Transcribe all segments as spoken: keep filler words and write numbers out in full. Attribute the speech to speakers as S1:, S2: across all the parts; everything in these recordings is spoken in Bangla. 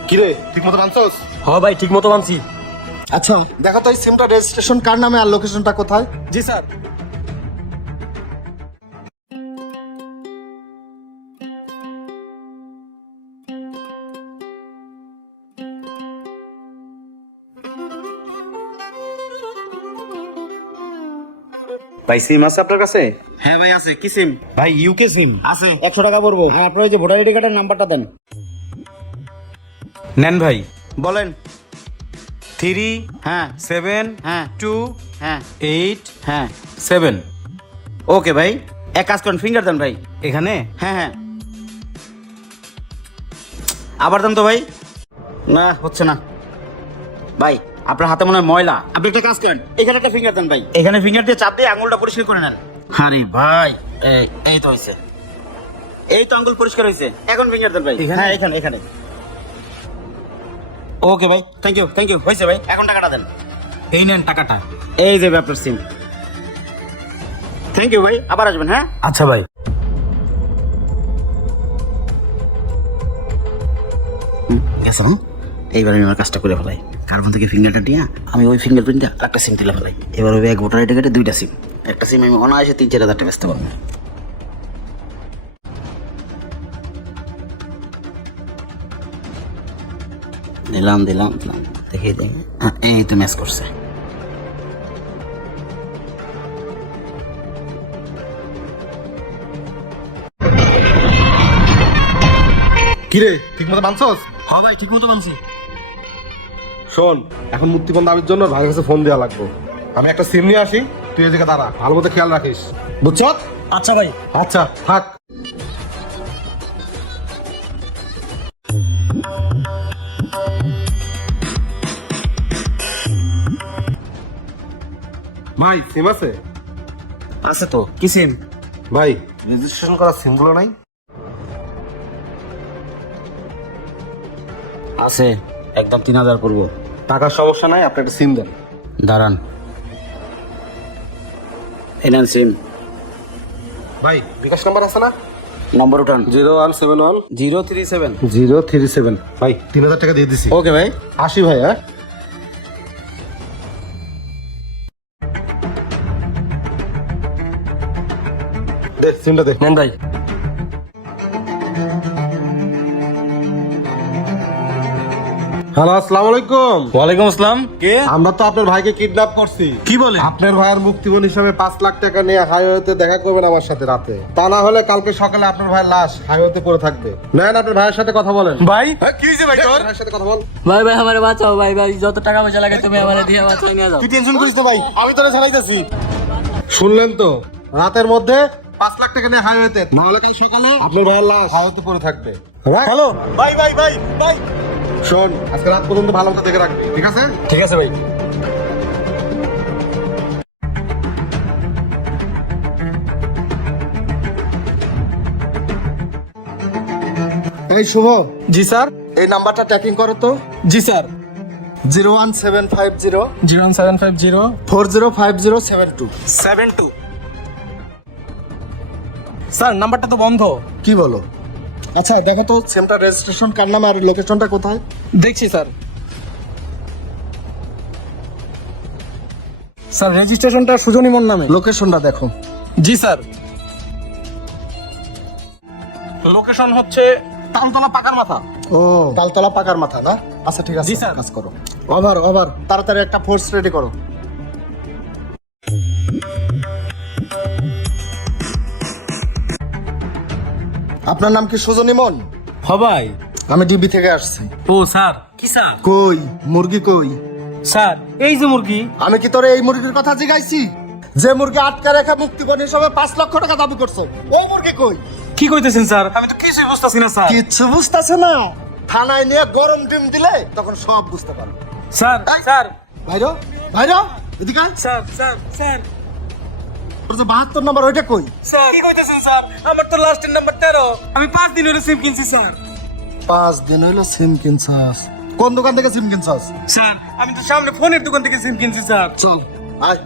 S1: কিরে ঠিক মতো বানছস?
S2: হ্যাঁ ভাই ঠিক মতো মানছি।
S1: আচ্ছা দেখো তো এই সিমটা রেজিস্ট্রেশন কার নামে আর লোকেশনটা কোথায়?
S2: জি স্যার।
S3: ভাই সিম আছে আপনার কাছে?
S4: হ্যাঁ ভাই আছে। কি সিম?
S3: ভাই ইউকে সিম
S4: আছে একশো টাকা পড়বো। আর আপনার ওই যে ভোটার আইডি কার্ডের নাম্বারটা দেন।
S3: নেন ভাই।
S4: বলেন।
S3: থ্রি
S4: হ্যাঁ
S3: সেভেন
S4: হ্যাঁ
S3: টু
S4: হ্যাঁ
S3: এইট
S4: হ্যাঁ
S3: সেভেন।
S4: ওকে ভাই, এক কাজ করেন, ফিঙ্গার দেন ভাই।
S3: এখানে
S4: হ্যাঁ হ্যাঁ আবার দেন তো ভাই। না হচ্ছে না ভাই, আপনার হাতে মনে হয় ময়লা। আপনি একটা কাজ করেন, এখানে একটা ফিঙ্গার দেন ভাই। এখানে ফিঙ্গার দিয়ে চাপ দিয়ে আঙুলটা পরিষ্কার করে নেন। আরে ভাই এই- এই তো হয়েছে, এই তো আঙুল পরিষ্কার হয়েছে। এখন ফিঙ্গার দেন ভাই।
S3: এখানে?
S4: হ্যাঁ এখানে এখানে ওকে ভাই, থ্যাংক ইউ থ্যাংক ইউ। হয়েছে ভাই, এখন টাকাটা দেন।
S3: এই নেন টাকাটা।
S4: এই যে ভাই আপনার সিম। থ্যাংক ইউ ভাই, আবার আসবেন। হ্যাঁ
S3: আচ্ছা ভাই।
S4: গেছে। এইবার আমি আমার কাজটা করে ফেলাই। কার্বন থেকে ফিঙ্গারটা দিয়ে আমি ওই ফিঙ্গারপ্রিন্টটা একটা সিম তুলে ফেলাই। এবার ওই এক ভোটার আইডি কার্ডে দুইটা সিম। একটা সিম আমি অনায়াসে তিন চার হাজার টাকা বেচতে পারবো। দিলাম দিলাম দিলাম দেখি দেখি। হ্যাঁ, এই তো ম্যাচ করছে।
S1: কিরে ঠিক মতো বানছস?
S2: হ্যাঁ ভাই ঠিক মতো মানছি।
S1: শোন, এখন মুক্তিপণ দাবির জন্য ভাইয়ের কাছে ফোন দেওয়া লাগবে। আমি একটা সিম নিয়ে আসি, তুই এদিকে দাঁড়া, ভালো মতো খেয়াল রাখিস, বুঝছ?
S2: আচ্ছা ভাই।
S1: আচ্ছা থাক। ভাই সিম আছে?
S4: আছে তো। কি সিম?
S1: ভাই রেজিস্ট্রেশন করা সিমগুলো নাই?
S4: আছে, একদম তিন হাজার পড়বো।
S1: টাকার সমস্যা নাই, আপনি একটা সিম দেন।
S4: দাঁড়ান, এনান সিম।
S1: ভাই বিকাশ নাম্বার আছে না?
S4: নম্বর উঠান।
S1: Zero one seven one
S4: zero three seven.
S1: Zero three seven. ভাই তিন হাজার টাকা দিয়ে দিছি।
S4: ওকে ভাই।
S1: আসি ভাই। হ্যাঁ দে সিমটা দে।
S2: নেন ভাই।
S1: হ্যালো আসসালামু আলাইকুম।
S2: ওয়ালাইকুম আসসালাম। কে?
S1: আমরা তো আপনার ভাইকে কিডন্যাপ করছি।
S2: কি বলেন?
S1: আপনার ভাইয়ের মুক্তিপণ হিসাবে পাঁচ লাখ টাকা নিয়ে হাইওয়েতে দেখা করবেন আমার সাথে রাতে। তা না হলে কালকে সকালে আপনার ভাইয়ের লাশ হাইওয়েতে পড়ে থাকবে। নেন আপনার ভাইয়ের সাথে কথা বলেন।
S2: ভাই
S1: কি হয়েছে ভাই তোর? ভাইয়ের সাথে কথা বল।
S5: ভাই ভাই আমারে বাঁচাও ভাই ভাই, যত টাকা পয়সা লাগে তুমি আমারে দিয়ে বাঁচাই নিয়ে যাও।
S1: তুই টেনশন করিস না ভাই, আমি তোরে ছাড়াইতেছি। শুনলেন তো, রাতের মধ্যে পাঁচ লাখ টাকা নিয়ে হাইওয়েতে, না হলে কাল সকালে আপনার ভাইয়ের লাশ হাইওয়েতে পড়ে থাকবে। হ্যালো
S2: ভাই ভাই ভাই ভাই।
S1: শোন, আজকে রাত পর্যন্ত ভালো মতো দেখে রাখবি, ঠিক আছে?
S2: ঠিক আছে ভাই।
S1: এই শুভ,
S2: জি স্যার।
S1: এই নাম্বারটা ট্র্যাকিং করো তো।
S2: জি sir.
S1: Zero one seven five zero
S2: zero one seven five zero
S1: four zero five zero seven two.
S2: Seven two. Sir নাম্বারটা তো বন্ধ।
S1: কি বলো? আচ্ছা দেখো তো সিমটা রেজিস্ট্রেশন কার নামে আর লোকেশনটা কোথায়?
S2: দেখছি স্যার। স্যার রেজিস্ট্রেশনটা সুজনী মোর নামে।
S1: লোকেশনটা দেখো।
S2: জি স্যার। লোকেশন হচ্ছে তালতলা পাকার মাথা।
S1: ও তালতলা পাকার মাথা না? আচ্ছা ঠিক আছে,
S2: জি, স্যার।
S1: কাজ করো। ওভার ওভার, তাড়াতাড়ি একটা ফোর্স রেডি করো। আপনার নাম কি সুজনী মন?
S2: হবাই।
S1: আমি ডিবি থেকে আসছি।
S2: ও স্যার। কি স্যার?
S1: কই মুরগি কই?
S2: স্যার এই যে মুরগি।
S1: আমি কি তোরে এই মুরগির কথা জিগাইছি? যে মুরগি আটকা রেখে মুক্তিপণ হিসাবে পাঁচ লক্ষ টাকা দাবি করছো, ওই মুরগি কই?
S2: কি কইতেছেন স্যার? আমি তো কিছুই বুঝতেছি না স্যার।
S1: কিচ্ছু বুঝতেছে না? থানায় নিয়ে গরম ডিম দিলে তখন সব বুঝতে পারবে।
S2: স্যার
S1: এই!
S2: স্যার
S1: ভাইরো ভাইরো এদিকে আয়।
S2: স্যার স্যার স্যার
S1: তোর যে বাহাত্তর নম্বর ওইটা কই?
S2: স্যার কি কইতেছেন স্যার? আমার তো লাস্টের নাম্বার তেরো। আমি পাঁচ দিন হলো সিম কিনছি স্যার।
S1: পাঁচ দিন হইলো সিম কিনছাস? কোন দোকান থেকে সিম কিনছাস?
S2: স্যার আমি তো সামনে ফোনের দোকান থেকে সিম কিনছি স্যার।
S1: চল আয়।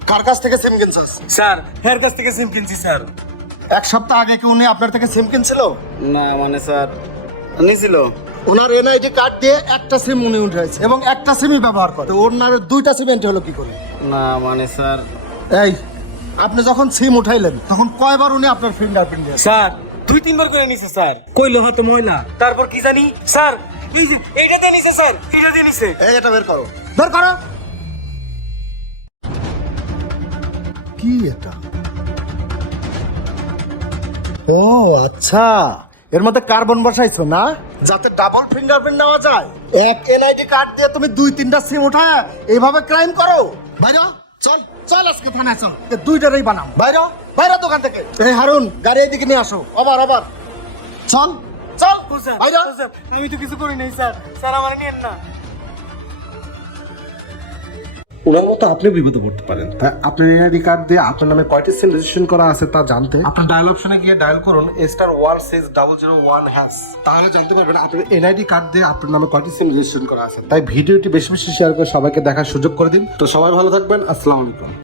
S1: কার কাছ থেকে সিম কিনছস?
S2: স্যার হের কাছ থেকে সিম কিনছি স্যার।
S1: এক সপ্তাহ আগে কি উনি আপনার থেকে সিম কিনছিল?
S4: না মানে স্যার নিছিল।
S1: ওনার এনআইডি কার্ড দিয়ে একটা সিম উনি উঠাইছে এবং একটা সিমই ব্যবহার করে। তো ওনার দুইটা সিম এন্ট্রি হলো কি করে?
S4: না মানে স্যার
S1: এই আপনি যখন সিম উঠাইলেন তখন কয়বার উনি আপনার ফিঙ্গারপ্রিন্ট দিয়েছে?
S2: স্যার দুই তিনবার করে নিছে স্যার। কইলো হয়তো ময়লা, তারপর কি জানি স্যার এই যে এইটাতে নিছে স্যার, এইটাতে নিছে।
S1: এই এটা বের করো, বের করো। কি এটা? ও আচ্ছা, এর মধ্যে কার্বন বসাইছো না, যাতে ডাবল ফিঙ্গারপ্রিন্ট নেওয়া যায়। এক এনআইডি কার্ড দিয়ে তুমি দুই তিনটা সিম উঠায় এইভাবে ক্রাইম করো? বাইরে চল, চল আজকে থানায় চল, এ দুইটারই বানাও। বাইরে বাইরে দোকান থেকে। এই হারুন, গাড়ি এদিকে নিয়ে আসো। আবার আবার চল চল
S2: ও স্যার,
S1: বাইরে।
S2: ও স্যার, আমি তো কিছু করি নাই স্যার। স্যার আমার নিয়েন না।
S1: ওনার মতো আপনি বিপদে পড়তে পারেন। তাই আপনার এনআইডি কার্ড দিয়ে আপনার নামে কয়টি সিম রেজিস্ট্রেশন করা আছে তা জানতে আপনার ডায়াল অপশনে গিয়ে ডায়াল করুন star one six double zero one hash. তাহলে জানতে পারবেন আপনার এনআইডি কার্ড দিয়ে আপনার নামে কয়টি সিম রেজিস্ট্রেশন করা আছে। তাই ভিডিওটি বেশি বেশি শেয়ার করে সবাইকে দেখার সুযোগ করে দিন। তো সবাই ভালো থাকবেন, আসসালামু আলাইকুম।